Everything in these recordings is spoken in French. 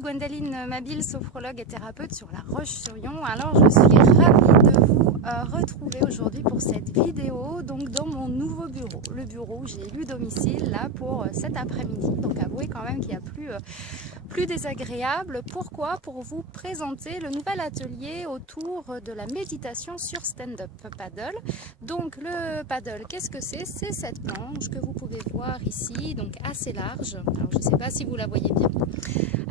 tous, Gwendoline Mabille, sophrologue et thérapeute sur La Roche-sur-Yon. Alors je suis ravie de vous retrouver aujourd'hui pour cette vidéo, donc dans mon nouveau bureau, le bureau où j'ai élu domicile là pour cet après-midi. Donc avouez quand même qu'il y a plus désagréable. Pourquoi? Pour vous présenter le nouvel atelier autour de la méditation sur stand-up paddle. Donc le paddle, qu'est-ce que c'est? C'est cette planche que vous pouvez voir ici, donc assez large. Alors je ne sais pas si vous la voyez bien.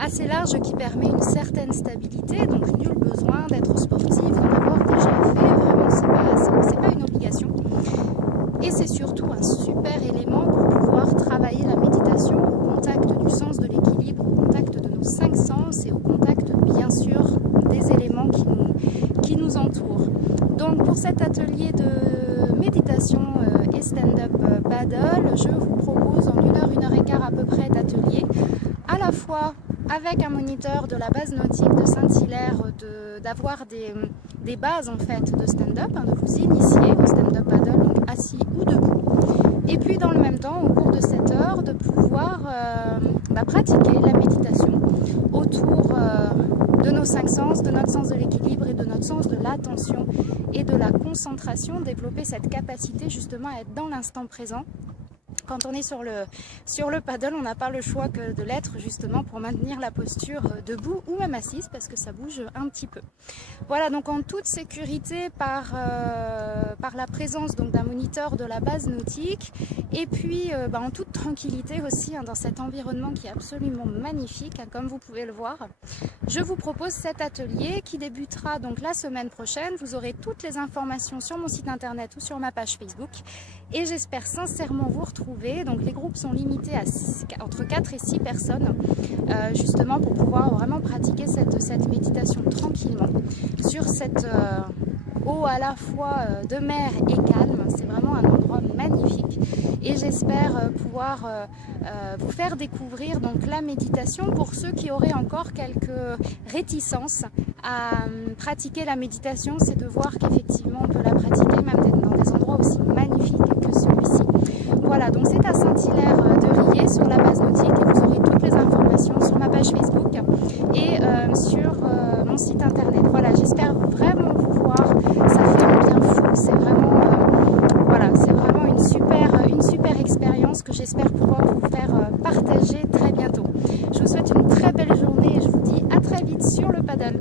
Assez large qui permet une certaine stabilité, donc nul besoin d'être sportif, d'en avoir déjà fait. Vraiment, c'est pas une obligation. Et c'est surtout un super élément pour pouvoir travailler la méditation au contact du sens de l'équilibre, au contact de nos 5 sens et au contact bien sûr des éléments qui nous entourent. Donc pour cet atelier de méditation et stand-up paddle, je vous propose en 1 heure et quart à peu près d'atelier, à la fois avec un moniteur de la base nautique de Saint-Hilaire, d'avoir des bases en fait de stand-up, de vous initier au stand-up paddle, donc assis ou debout. Et puis dans le même temps, au cours de cette heure, de pouvoir pratiquer la méditation autour de nos 5 sens, de notre sens de l'équilibre et de notre sens de l'attention et de la concentration, développer cette capacité justement à être dans l'instant présent. Quand on est sur le paddle, on n'a pas le choix que de l'être justement pour maintenir la posture debout ou même assise parce que ça bouge un petit peu. Voilà, donc en toute sécurité par la présence d'un moniteur de la base nautique et puis en toute tranquillité aussi dans cet environnement qui est absolument magnifique, comme vous pouvez le voir. Je vous propose cet atelier qui débutera donc la semaine prochaine. Vous aurez toutes les informations sur mon site internet ou sur ma page Facebook et j'espère sincèrement vous retrouver. Donc les groupes sont limités à entre 4 et 6 personnes justement pour pouvoir vraiment pratiquer cette méditation tranquillement sur cette eau à la fois de mer et calme. C'est vraiment un endroit magnifique et j'espère pouvoir vous faire découvrir donc la méditation pour ceux qui auraient encore quelques réticences à pratiquer la méditation. C'est de voir qu'effectivement on peut la pratiquer même dans des endroits aussi magnifiques que celui-ci. Voilà, donc c'est à Saint-Hilaire de Riez sur la base nautique et vous aurez toutes les informations sur ma page Facebook et sur mon site internet. Voilà, j'espère vraiment vous voir, ça fait un bien fou, c'est vraiment, voilà, c'est vraiment une super expérience que j'espère pouvoir vous faire partager très bientôt. Je vous souhaite une très belle journée et je vous dis à très vite sur le paddle.